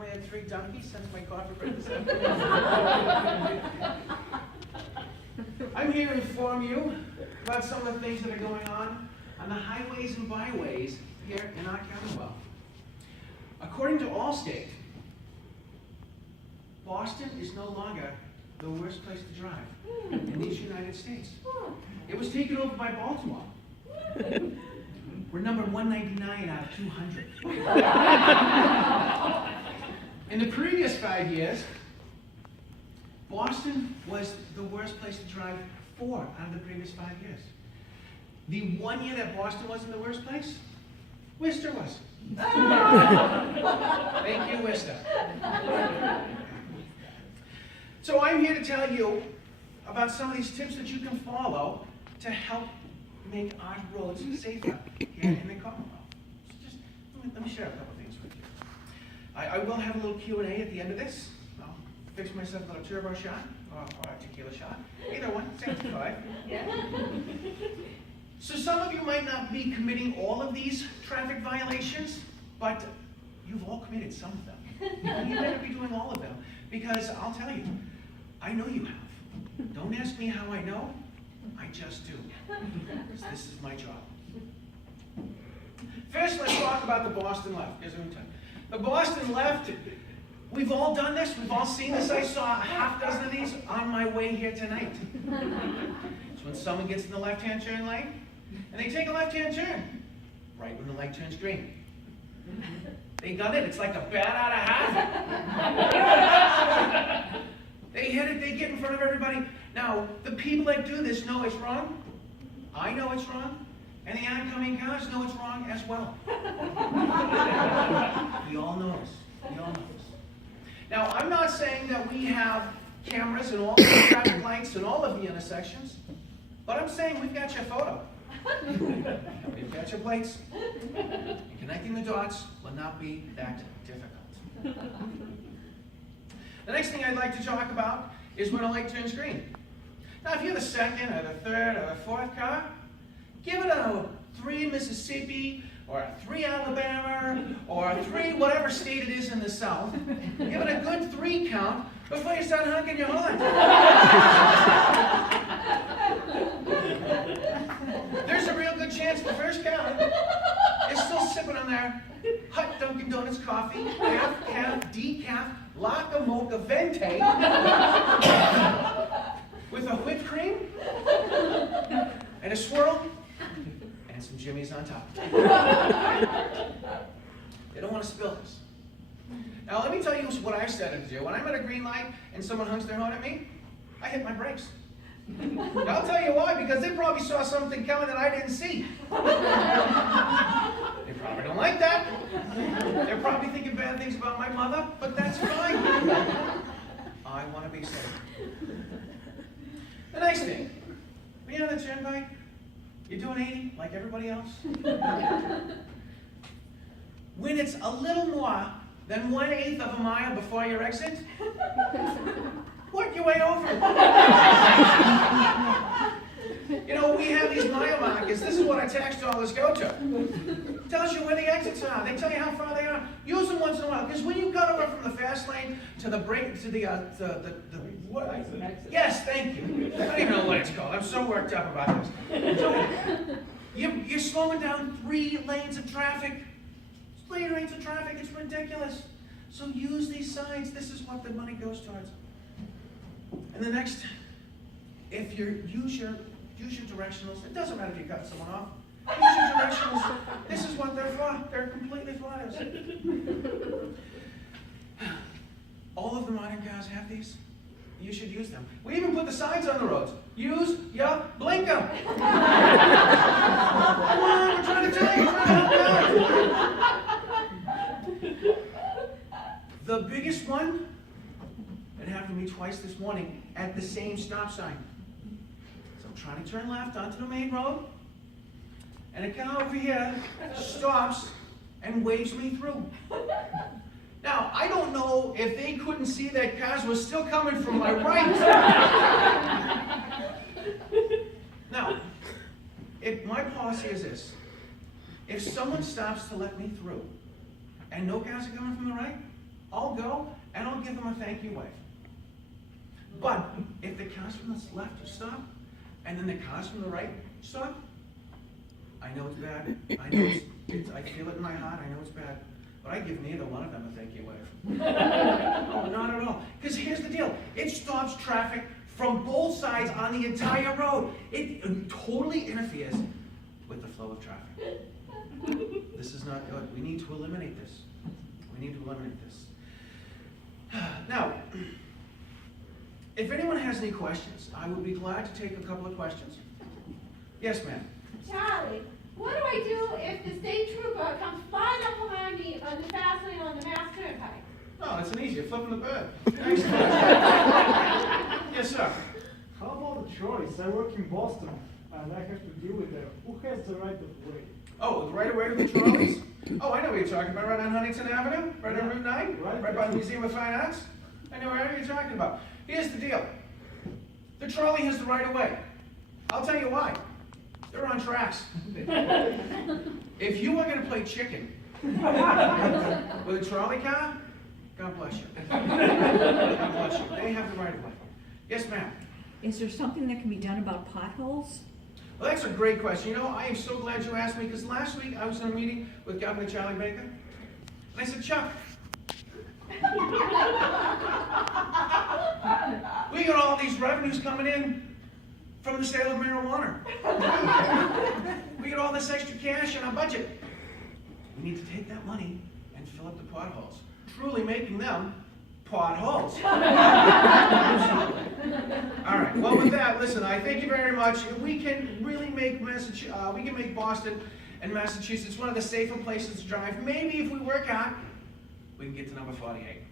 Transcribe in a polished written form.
I had 3 donkeys since my coffee break this afternoon. I'm here to inform you about some of the things that are going on the highways and byways here in our Commonwealth. According to Allstate, Boston is no longer the worst place to drive in these United States. It was taken over by Baltimore. We're number 199 out of 200. In the previous 5 years, Boston was the worst place to drive 4 out of the previous 5 years. The 1 year that Boston wasn't the worst place, Worcester was. Thank you, Worcester. So I'm here to tell you about some of these tips that you can follow to help make our roads safer here in the Commonwealth. So just let me share a couple things with you. I will have a little Q&A at the end of this. I'll fix myself a little turbo shot or a tequila shot. Either one, same to 5. Yeah. So some of you might not be committing all of these traffic violations, but you've all committed some of them. You better be doing all of them, because I'll tell you, I know you have. Don't ask me how I know, I just do. This is my job. First, let's talk about the Boston left. Here's what I'm telling you. The Boston left, we've all done this, we've all seen this. I saw a half dozen of these on my way here tonight. It's when someone gets in the left-hand turn lane, and they take a left-hand turn, right when the light turns green. They got it, it's like a bat out of half. They hit it, they get in front of everybody. Now, the people that do this know it's wrong. I know it's wrong. And the oncoming cars know it's wrong as well. We all know this. We all know this. Now, I'm not saying that we have cameras in all the traffic lights and all of the intersections, but I'm saying we've got your photo. We've got your plates. And connecting the dots will not be that difficult. The next thing I'd like to talk about is when a light turns green. Now, if you're the second or the third or the fourth car, give it a 3 Mississippi or a 3 Alabama or a 3 whatever state it is in the South. Give it a good 3 count before you start honking your horn. There's a real good chance the first car is still sipping on their hot Dunkin' Donuts coffee, half calf, decaf, Laca Mocha Venti, with a whipped cream and a swirl and some Jimmy's on top. They don't want to spill this. Now let me tell you what I've started to do. When I'm at a green light and someone honks their horn at me, I hit my brakes. I'll tell you why, because they probably saw something coming that I didn't see. They probably don't like that. They're probably thinking bad things about my mother, but that's fine. I want to be safe. The next thing, when you're on the turnpike, you're doing 80 like everybody else. When it's a little more than 1/8 of a mile before your exit, work your way over. You know, we have these mile markers. This is what our tax dollars go to. It tells you where the exits are. They tell you how far they are. Use them once in a while, because when you cut over from the fast lane to the break to the what? Yes, thank you. I don't even know what it's called. I'm so worked up about this. So, you're slowing down 3 lanes of traffic. 3 lanes of traffic. It's ridiculous. So use these signs. This is what the money goes towards. And the next, if you use your directionals, it doesn't matter if you cut someone off. Use your directionals. This is what they're for. They're completely flawless. All of the modern cars have these. You should use them. We even put the signs on the roads. Use your blinker. Come on, we're trying to tell you. We're trying to help you out. The biggest one, it happened to me twice this morning at the same stop sign. So I'm trying to turn left onto the main road, and a car over here stops and waves me through. Now, I don't know if they couldn't see that cars were still coming from my right. Now, my policy is this. If someone stops to let me through, and no cars are coming from the right, I'll go and I'll give them a thank you wave. But if the cars from the left stop, and then the cars from the right stop, I know it's bad. I know I feel it in my heart. I know it's bad. But I give neither one of them a thank you wave. Oh, not at all. Because here's the deal. It stops traffic from both sides on the entire road. It totally interferes with the flow of traffic. This is not good. We need to eliminate this. We need to eliminate this. Now, if anyone has any questions, I would be glad to take a couple of questions. Yes, ma'am. Charlie, what do I do if the state trooper comes flying up behind me on the fast lane on the Mass Turnpike? Oh, it's an easy. You're flipping the bird. Thanks. Yes, sir. How about the choice? I work in Boston, and I have to deal with that. Who has the right of way? Oh, right away with the trolleys? Oh, I know what you're talking about. Right on Huntington Avenue? Right on Route 9? Right by the Museum of Fine Arts? I know what you're talking about. Here's the deal. The trolley has the right of way. I'll tell you why. They're on tracks. If you are going to play chicken with a trolley car, God bless you. God bless you. They have the right of way. Yes, ma'am. Is there something that can be done about potholes? Well, that's a great question. You know, I am so glad you asked me, because last week I was in a meeting with Governor Charlie Baker, and I said, Chuck, we got all these revenues coming in from the sale of marijuana. We got all this extra cash in our budget. We need to take that money and fill up the potholes, truly making them potholes. All right. Well, with that, listen. I thank you very much. We can really make Boston and Massachusetts one of the safer places to drive. Maybe if we work out, we can get to number 48.